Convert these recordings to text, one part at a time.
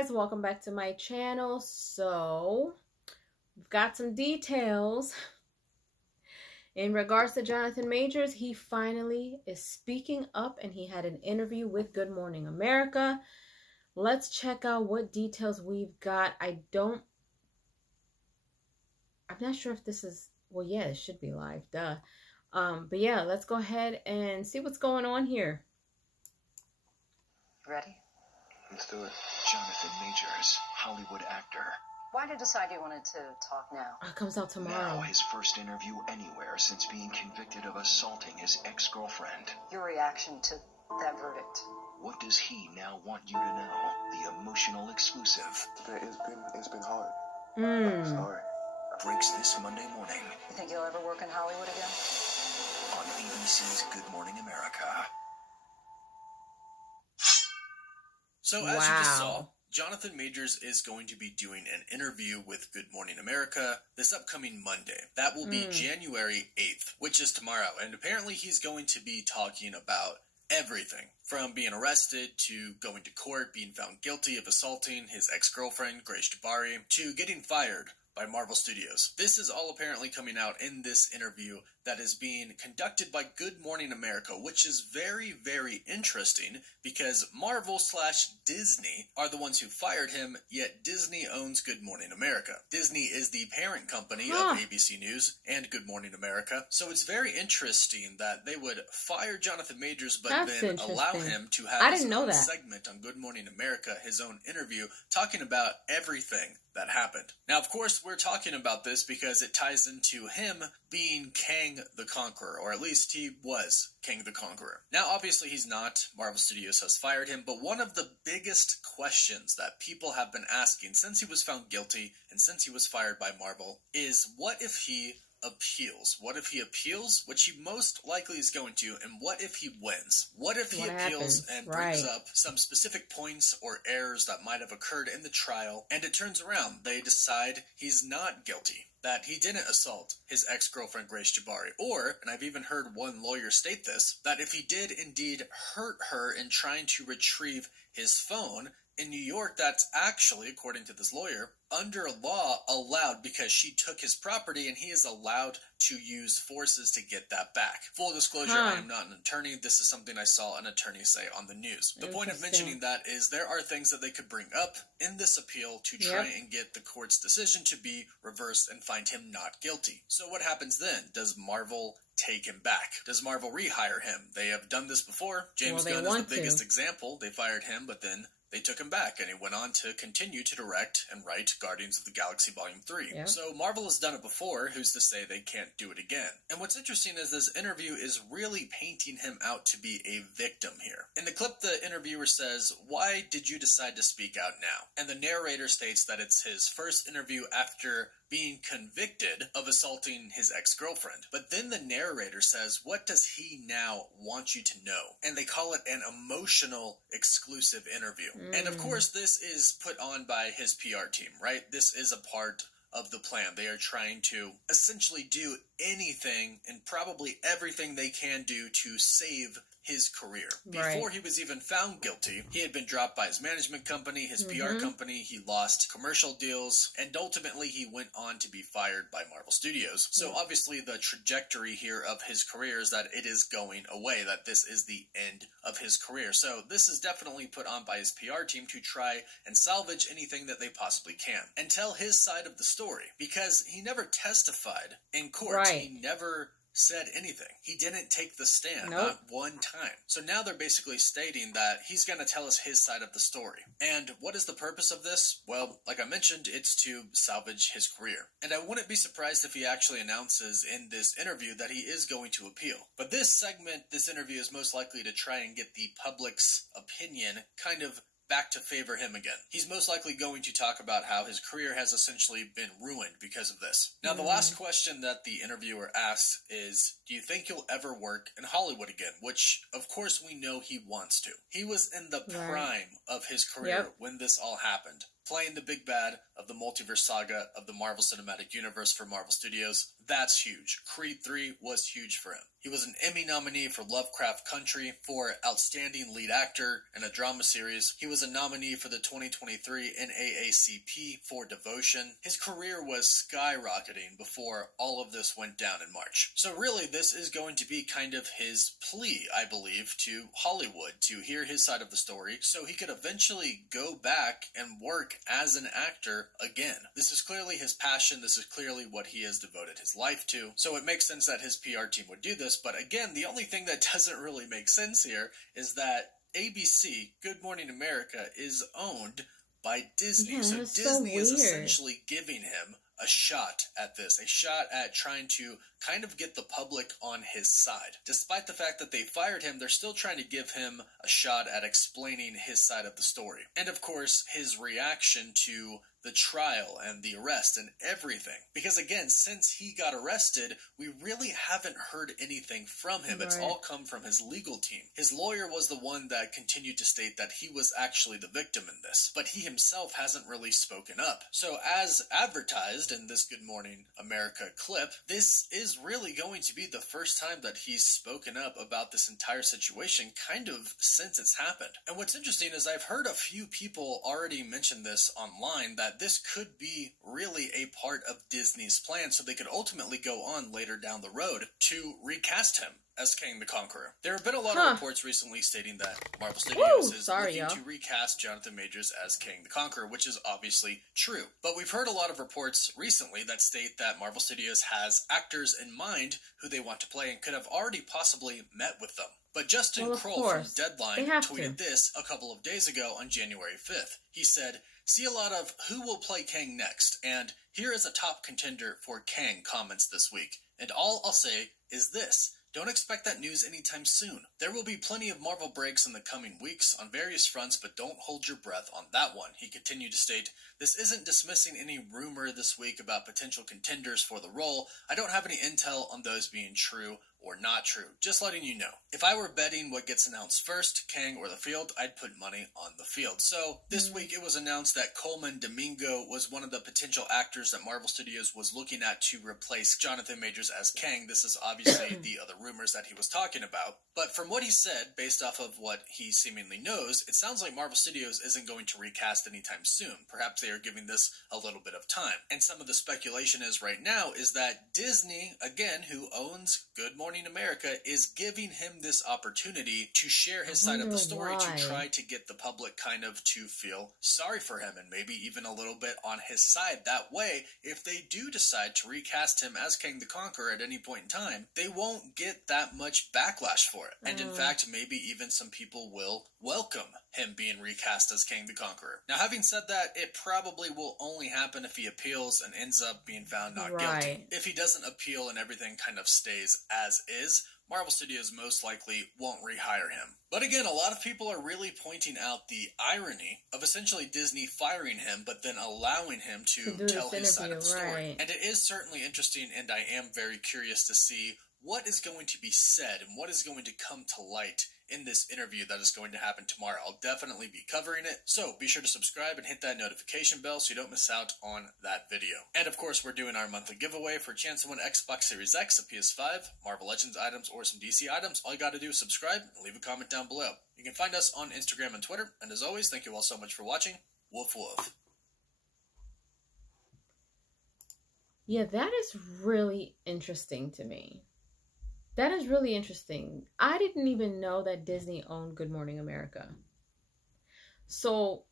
guys, welcome back to my channel. So we've got some details in regards to Jonathan Majors. He finally is speaking up and he had an interview with Good Morning America. Let's check out what details we've got. I'm not sure if this is, well, yeah, it should be live, duh. But yeah, let's go ahead and see what's going on here. Ready? Let's do it. Jonathan Majors, Hollywood actor. Why did you decide you wanted to talk now? It comes out tomorrow. Now his first interview anywhere since being convicted of assaulting his ex-girlfriend. Your reaction to that verdict. What does he now want you to know? The emotional exclusive. It's been hard. Sorry. Breaks this Monday morning. You think you'll ever work in Hollywood again? On ABC's Good Morning America. So as you just saw, Jonathan Majors is going to be doing an interview with Good Morning America this upcoming Monday. That will be January 8th, which is tomorrow. And apparently he's going to be talking about everything from being arrested to going to court, being found guilty of assaulting his ex-girlfriend, Grace Jabari, to getting fired by Marvel Studios. This is all apparently coming out in this interview that is being conducted by Good Morning America, which is very, very interesting because Marvel/Disney are the ones who fired him, yet Disney owns Good Morning America. Disney is the parent company of ABC News and Good Morning America, so it's very interesting that they would fire Jonathan Majors but then allow him to have his own segment on Good Morning America, his own interview, talking about everything that happened. Now, of course, we're talking about this because it ties into him being Kang the Conqueror, or at least he was Kang the Conqueror. Now, obviously, he's not. Marvel Studios has fired him, but one of the biggest questions that people have been asking since he was found guilty and since he was fired by Marvel is, what if he appeals? What if he appeals, which he most likely is going to, and what if he wins? What if he appeals and brings up some specific points or errors that might have occurred in the trial, and it turns around, they decide he's not guilty, that he didn't assault his ex-girlfriend Grace Jabari, or, and I've even heard one lawyer state this, that if he did indeed hurt her in trying to retrieve his phone, in New York, that's actually, according to this lawyer, under law allowed because she took his property and he is allowed to use forces to get that back. Full disclosure, I am not an attorney. This is something I saw an attorney say on the news. The point of mentioning that is there are things that they could bring up in this appeal to try and get the court's decision to be reversed and find him not guilty. So what happens then? Does Marvel take him back? Does Marvel rehire him? They have done this before. James Gunn is the biggest example. They fired him, but then they took him back, and he went on to continue to direct and write Guardians of the Galaxy Volume 3. So Marvel has done it before, who's to say they can't do it again? And what's interesting is this interview is really painting him out to be a victim here. In the clip, the interviewer says, "Why did you decide to speak out now?" And the narrator states that it's his first interview after being convicted of assaulting his ex-girlfriend. But then the narrator says, what does he now want you to know? And they call it an emotional exclusive interview. And of course, this is put on by his PR team, right? This is a part of the plan. They are trying to essentially do anything and probably everything they can do to save his career. Before he was even found guilty, he had been dropped by his management company, his PR company, he lost commercial deals, and ultimately he went on to be fired by Marvel Studios. So obviously the trajectory here of his career is that it is going away, that this is the end of his career. So this is definitely put on by his PR team to try and salvage anything that they possibly can and tell his side of the story, because he never testified in court. He never said anything. He didn't take the stand, not one time. So now they're basically stating that he's going to tell us his side of the story. And what is the purpose of this? Well, like I mentioned, it's to salvage his career. And I wouldn't be surprised if he actually announces in this interview that he is going to appeal. But this segment, this interview, is most likely to try and get the public's opinion kind of back to favor him again. He's most likely going to talk about how his career has essentially been ruined because of this. Now, the last question that the interviewer asks is, do you think you'll ever work in Hollywood again? Which, of course, we know he wants to. He was in the prime of his career when this all happened. playing the big bad of the multiverse saga of the Marvel Cinematic Universe for Marvel Studios. That's huge. Creed 3 was huge for him. He was an Emmy nominee for Lovecraft Country for Outstanding Lead Actor in a Drama Series. He was a nominee for the 2023 NAACP for Devotion. His career was skyrocketing before all of this went down in March. So really, this is going to be kind of his plea, I believe, to Hollywood to hear his side of the story so he could eventually go back and work as an actor again. This is clearly his passion. This is clearly what he has devoted his life to. So it makes sense that his PR team would do this. But again, the only thing that doesn't really make sense here is that ABC, Good Morning America, is owned by Disney. Yeah, so Disney is weird. essentially giving him a shot at this, a shot at trying to kind of get the public on his side. Despite the fact that they fired him, they're still trying to give him a shot at explaining his side of the story. And of course, his reaction to the trial and the arrest and everything. Because again, since he got arrested, we really haven't heard anything from him. Right. It's all come from his legal team. His lawyer was the one that continued to state that he was actually the victim in this, but he himself hasn't really spoken up. So as advertised in this Good Morning America clip, this is really going to be the first time that he's spoken up about this entire situation kind of since it's happened. And what's interesting is I've heard a few people already mention this online, that this could be really a part of Disney's plan so they could ultimately go on later down the road to recast him as Kang the Conqueror. There have been a lot of reports recently stating that Marvel Studios is looking to recast Jonathan Majors as Kang the Conqueror, which is obviously true. But we've heard a lot of reports recently that state that Marvel Studios has actors in mind who they want to play and could have already possibly met with them. But Justin Kroll from Deadline tweeted this a couple of days ago on January 5th. He said, "See a lot of who will play Kang next, and here is a top contender for Kang comments this week. And all I'll say is this. Don't expect that news anytime soon. There will be plenty of Marvel breaks in the coming weeks on various fronts, but don't hold your breath on that one." He continued to state, "This isn't dismissing any rumor this week about potential contenders for the role. I don't have any intel on those being true or not true. Just letting you know. If I were betting what gets announced first, Kang or the Field, I'd put money on the Field." So this week it was announced that Coleman Domingo was one of the potential actors that Marvel Studios was looking at to replace Jonathan Majors as Kang. This is obviously the other rumors that he was talking about. But from what he said, based off of what he seemingly knows, it sounds like Marvel Studios isn't going to recast anytime soon. Perhaps they are giving this a little bit of time. And some of the speculation is right now is that Disney, again, who owns Good Morning America, is giving him this opportunity to share his side of the story, to try to get the public kind of to feel sorry for him and maybe even a little bit on his side. That way, if they do decide to recast him as Kang the Conqueror at any point in time, they won't get that much backlash for it. And in fact, maybe even some people will welcome him being recast as Kang the Conqueror. Now, having said that, it probably will only happen if he appeals and ends up being found not guilty. If he doesn't appeal and everything kind of stays as is, Marvel Studios most likely won't rehire him. But again, a lot of people are really pointing out the irony of essentially Disney firing him, but then allowing him to tell his side of the story. And it is certainly interesting, and I am very curious to see what is going to be said and what is going to come to light in this interview that is going to happen tomorrow. I'll definitely be covering it, so be sure to subscribe and hit that notification bell so you don't miss out on that video. And of course, we're doing our monthly giveaway for a chance to win Xbox Series X, a PS5, Marvel Legends items, or some DC items. All you gotta do is subscribe and leave a comment down below. You can find us on Instagram and Twitter, and as always, thank you all so much for watching. Woof woof. Yeah, that is really interesting to me. That is really interesting. I didn't even know that Disney owned Good Morning America. So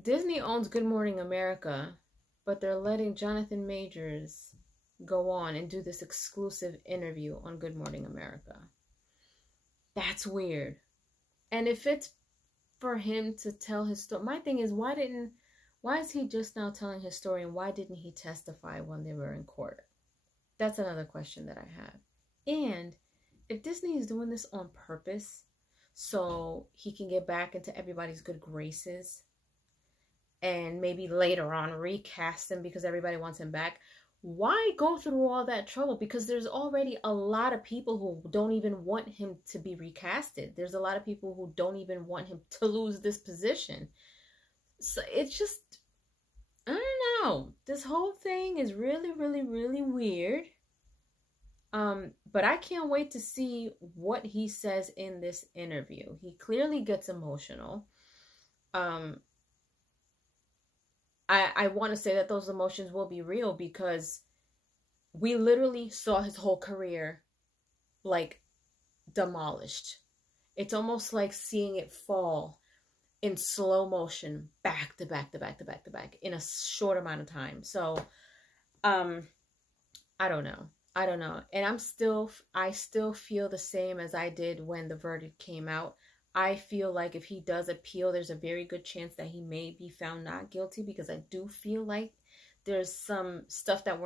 Disney owns Good Morning America, but they're letting Jonathan Majors go on and do this exclusive interview on Good Morning America. That's weird. And if it's for him to tell his story, my thing is, why is he just now telling his story, and why didn't he testify when they were in court? That's another question that I have. And if Disney is doing this on purpose so he can get back into everybody's good graces and maybe later on recast him because everybody wants him back, why go through all that trouble? Because there's already a lot of people who don't even want him to be recasted. There's a lot of people who don't even want him to lose this position. So it's just, I don't know. This whole thing is really, really, really weird. But I can't wait to see what he says in this interview. He clearly gets emotional. I want to say that those emotions will be real because we literally saw his whole career like demolished. It's almost like seeing it fall in slow motion, back to back to back to back to back in a short amount of time. So, I don't know. And I still feel the same as I did when the verdict came out. I feel like if he does appeal, there's a very good chance that he may be found not guilty, because I do feel like there's some stuff that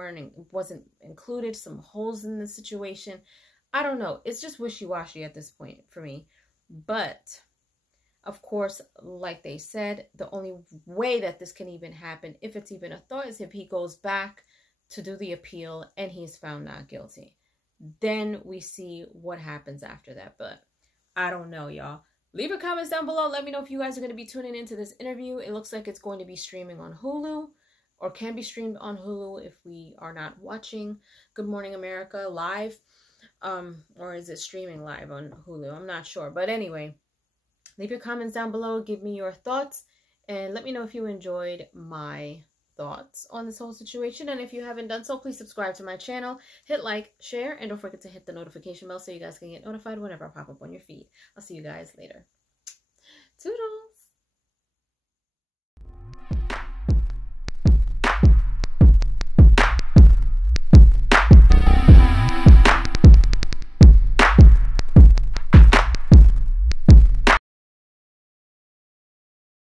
wasn't included, some holes in the situation. I don't know. It's just wishy-washy at this point for me. But, of course, like they said, the only way that this can even happen, if it's even a thought, is if he goes back to do the appeal and he's found not guilty. Then we see what happens after that. But I don't know, y'all. Leave your comments down below. Let me know if you guys are going to be tuning into this interview. It looks like it's going to be streaming on Hulu, or can be streamed on Hulu if we are not watching Good Morning America live. Or is it streaming live on Hulu? I'm not sure. But anyway, leave your comments down below. Give me your thoughts. And let me know if you enjoyed my thoughts on this whole situation. And if you haven't done so, please subscribe to my channel. Hit like, share, and don't forget to hit the notification bell so you guys can get notified whenever I pop up on your feed. I'll see you guys later. Toodles!